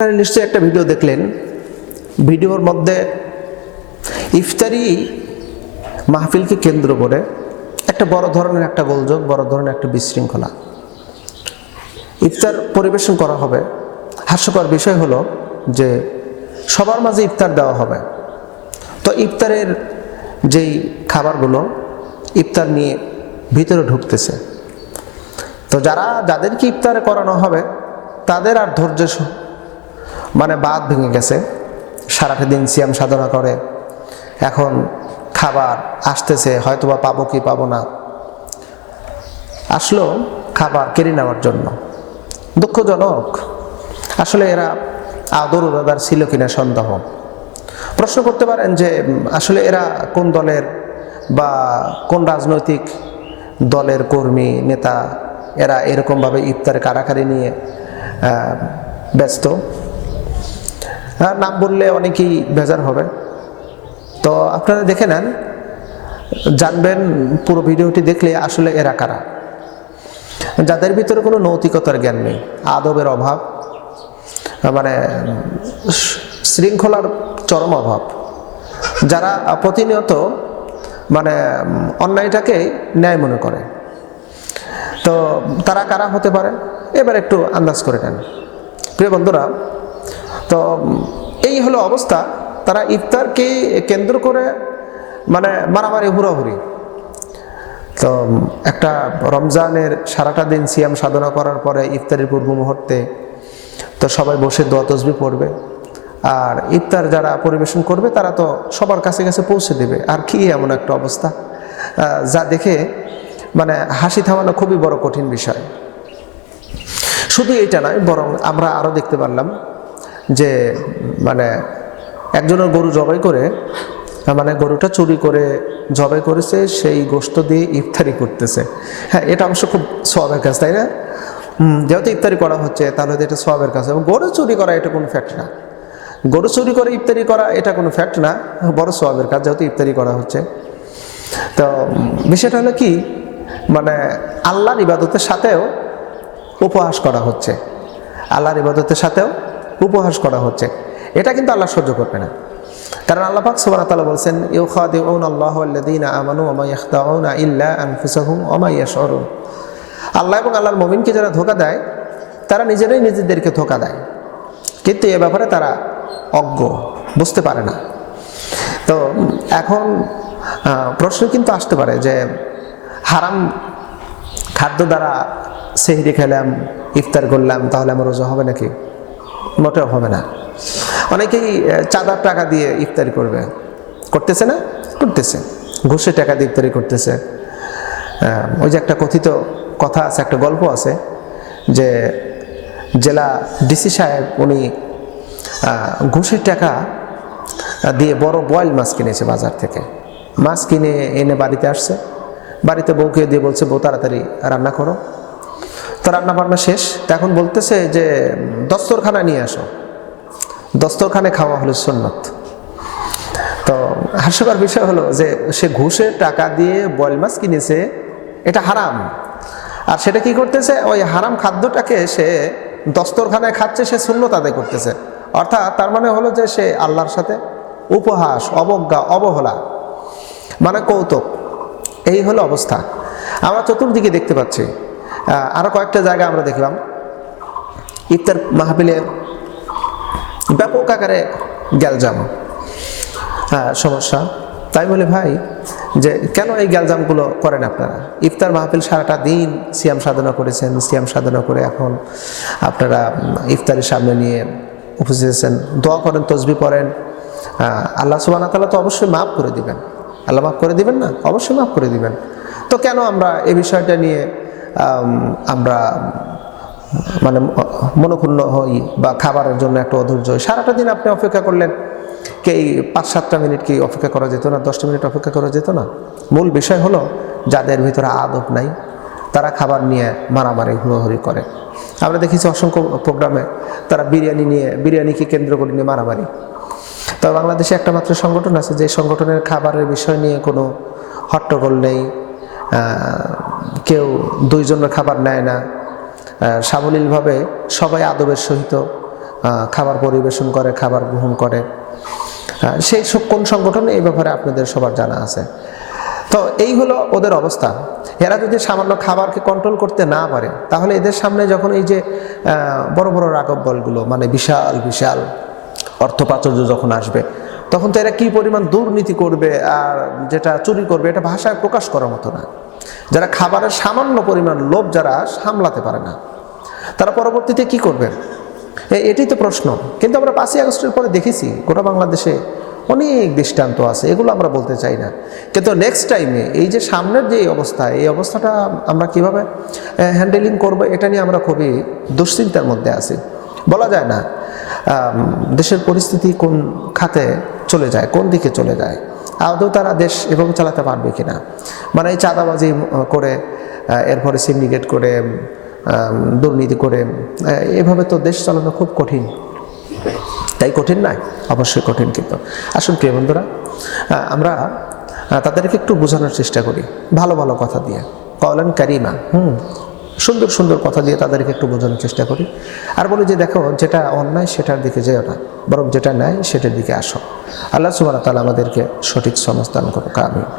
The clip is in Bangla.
আপনারা নিশ্চয়ই একটা ভিডিও দেখলেন। ভিডিওর মধ্যে ইফতারি মাহফিলকে কেন্দ্র করে একটা বড় ধরনের একটা গোলযোগ, বড় ধরনের একটা বিশৃঙ্খলা। ইফতার পরিবেশন করা হবে। হাস্যকর বিষয় হলো যে সবার মাঝে ইফতার দেওয়া হবে, তো ইফতারের যেই খাবারগুলো ইফতার নিয়ে ভিতরে ঢুকতেছে, তো যাদেরকে ইফতার করানো হবে তাদের আর ধৈর্য বাদ ভেঙে গেছে। সারাটা দিন সিয়াম সাধনা করে, এখন খাবার আসতেছে, হয়তোবা পাবো কি পাবো না, আসলো খাবার কেড়ে নেওয়ার জন্য। দুঃখজনক। আসলে এরা আদর উদাদার ছিল কিনা সন্দেহ। প্রশ্ন করতে পারেন যে আসলে এরা কোন দলের বা কোন রাজনৈতিক দলের কর্মী নেতা, এরা এরকমভাবে ইফতারে কারাকারি নিয়ে ব্যস্ত। নাম বললে অনেকেই বেজার হবে, তো আপনারা দেখে নেন, জানবেন পুরো ভিডিওটি দেখলে আসলে এরা কারা। যাদের ভিতরে কোনো নৈতিকতার জ্ঞান নেই, আদবের অভাব, শৃঙ্খলার চরম অভাব, যারা প্রতিনিয়ত অন্যায়টাকে ন্যায় মনে করে, তো তারা কারা হতে পারে এবার একটু আন্দাজ করে নেন প্রিয় বন্ধুরা। তো এই হলো অবস্থা। তারা ইফতারকে কেন্দ্র করে মারামারি হুড়োহুড়ি। তো একটা রমজানের সারাটা দিন সিয়াম সাধনা করার পরে ইফতারের পূর্ব মুহূর্তে তো সবাই বসে দোয়া তসবিহ পড়বে, আর ইফতার যারা পরিবেশন করবে তারা তো সবার কাছে কাছে পৌঁছে দেবে। আর কি এমন একটা অবস্থা, যা দেখে হাসি থামানো খুবই বড় কঠিন বিষয়। শুধু এটা নয়, বরং আমরা আরও দেখতে পারলাম যে একজনের গরু জবাই করে, গরুটা চুরি করে জবাই করেছে, সেই গোশত দিয়ে ইফতারি করতেছে। হ্যাঁ, এটা অবশ্য খুব সওয়াবের কাজ, তাই না? যেহেতু ইফতারি করা হচ্ছে তাহলে তো এটা সওয়াবের কাজ। এবং গরু চুরি করা এটা কোনো ফ্যাক্ট না, গরু চুরি করে ইফতারি করা এটা কোনো ফ্যাক্ট না, বড় সওয়াবের কাজ যেহেতু ইফতারি করা হচ্ছে। তো বিষয়টা হলো কি, আল্লাহর ইবাদতের সাথেও উপহাস করা হচ্ছে, আল্লাহর ইবাদতের সাথেও উপহাস করা হচ্ছে। এটা কিন্তু আল্লাহ সহ্য করবে না। কারণ আল্লাহ পাক সুবহানাহু ওয়া তাআলা বলেন, ইউখাদিউনা আল্লাহু ওয়াল্লাযীনা আমানু ওয়া মা ইয়াখদাউনা ইল্লা আনফুসাহুম ওয়া মা ইয়াশউরুন। আল্লাহ এবং আল্লাহর মুমিনকে যারা ধোঁকা দেয় তারা নিজেরাই নিজেদেরকে ধোঁকা দেয়, কিন্তু এ ব্যাপারে তারা অজ্ঞ, বুঝতে পারে না। তো এখন প্রশ্ন কিন্তু আসতে পারে যে হারাম খাদ্য দ্বারা সেহরি খেলাম, ইফতার করলাম, তাহলে আমার রোজা হবে নাকি? মোটেও হবে না। অনেকেই চাঁদার টাকা দিয়ে ইফতারি করতেছে না? করতেছে। ঘুষে টাকা দিয়ে ইফতারি করতেছে। ওই যে একটা কথিত কথা আছে, একটা গল্প আছে যে জেলা ডিসি সাহেব উনি ঘুষের টাকা দিয়ে বড় বয়েল মাছ কিনেছে বাজার থেকে। মাছ কিনে এনে বাড়িতে আসছে, বাড়িতে বউকে দিয়ে বলছে, বউ তাড়াতাড়ি রান্না করো। তো রান্না বান্না শেষ, এখন বলতেছে যে দস্তরখানা নিয়ে আসো, দস্তরখানে খাওয়া হলো সুন্নত। তো হাস্যকর বিষয় হলো যে সে ঘুষের টাকা দিয়ে বয়েল মাছ কিনেছে, এটা হারাম, আর সেটা কি করতেছে, ওই হারাম খাদ্যটাকে সে দস্তরখানায় খাচ্ছে, সে সুন্নত আদায় করতেছে। অর্থাৎ তার হলো যে সে আল্লাহর সাথে উপহাস, অবজ্ঞা, অবহেলা, কৌতুক। এই হলো অবস্থা। আমরা চতুর্দিকে দেখতে পাচ্ছি। আরো কয়েকটা জায়গা আমরা দেখলাম ইফতার মাহফিলে ব্যাপক আকারে গ্যালজাম, সমস্যা। তাই বলে ভাই যে কেন এই গ্যালজামগুলো করেন আপনারা? ইফতার মাহফিল সারাটা দিন সিয়াম সাধনা করেছেন, সিয়াম সাধনা করে এখন আপনারা ইফতারের সামনে নিয়ে উপস্থিত আছেন, দোয়া করেন, তসবিহ পড়েন, আল্লাহ সুবহানাহু ওয়া তাআলা তো অবশ্যই মাফ করে দিবেন। আল্লাহ মাফ করে দিবেন না? অবশ্যই মাফ করে দিবেন। তো কেন আমরা এই বিষয়টা নিয়ে আমরা মনোক্ষুণ্ণ হই বা খাবারের জন্য একটা অধৈর্য? সারাটা দিন আপনি অপেক্ষা করলেন, কি 5-7টা মিনিট কি অপেক্ষা করা যেত না? 10টা মিনিট অপেক্ষা করা যেত না? মূল বিষয় হলো যাদের ভিতরে আদব নাই তারা খাবার নিয়ে মারামারি হুড়োহুড়ি করে। আমরা দেখেছি অসংখ্য প্রোগ্রামে তারা বিরিয়ানিকে কেন্দ্র করে নিয়ে মারামারি। তো বাংলাদেশে একটা মাত্র সংগঠন আছে যে সংগঠনের খাবারের বিষয় নিয়ে কোনো হট্টগোল নেই, কেউ দুইজনের খাবার নেয় না, সাবলীলভাবে সবাই আদবের সহিত খাবার পরিবেশন করে, খাবার গ্রহণ করে। সেই কোন সংগঠন, এই ব্যাপারে আপনাদের সবার জানা আছে। তো এই হলো ওদের অবস্থা। এরা যদি সামান্য খাবারকে কন্ট্রোল করতে না পারে, তাহলে এদের সামনে যখন এই যে বড় বড় রাঘব বলগুলো, মানে বিশাল বিশাল অর্থ প্রাচুর্য যখন আসবে, তখন তো এরা কি পরিমাণ দুর্নীতি করবে আর যেটা চুরি করবে, এটা ভাষায় প্রকাশ করার মতো না। যারা খাবারের সামান্য পরিমাণ লোভ যারা সামলাতে পারে না, তারা পরবর্তীতে কি করবে, এটাই তো প্রশ্ন। কিন্তু আমরা 5ই আগস্টের পরে দেখেছি গোটা বাংলাদেশে অনেক দৃষ্টান্ত আছে, এগুলো আমরা বলতে চাই না। কিন্তু নেক্সট টাইমে এই যে সামনের যে অবস্থা, এই অবস্থাটা আমরা কিভাবে হ্যান্ডেলিং করব, এটা নিয়ে আমরা খুবই দুশ্চিন্তার মধ্যে আছি। বলা যায় না দেশের পরিস্থিতি কোন খাতে চলে যায়, কোন দিকে চলে যায়, আদৌ তারা দেশ এভাবে চালাতে পারবে কিনা। মানে এই চাঁদাবাজি করে, এরপরে সিন্ডিকেট করে, দুর্নীতি করে, এভাবে তো দেশ চালানো খুব কঠিন। তাই কঠিন নয়? অবশ্যই কঠিন। কিন্তু আসুন প্রিয় বন্ধুরা, আমরা তাদেরকে একটু বোঝানোর চেষ্টা করি ভালো ভালো কথা দিয়ে, কওলান কারিমা, সুন্দর সুন্দর কথা দিয়ে তাদেরকে একটু বোঝানোর চেষ্টা করি। আর বলি যে দেখো, যেটা অন্যায় সেটার দিকে যেও না, বরং যেটা ন্যায় সেটার দিকে আসো। আল্লাহ সুবহানাহু ওয়া তাআলা আমাদেরকে সঠিক সমাজ দান করুক। আমিন।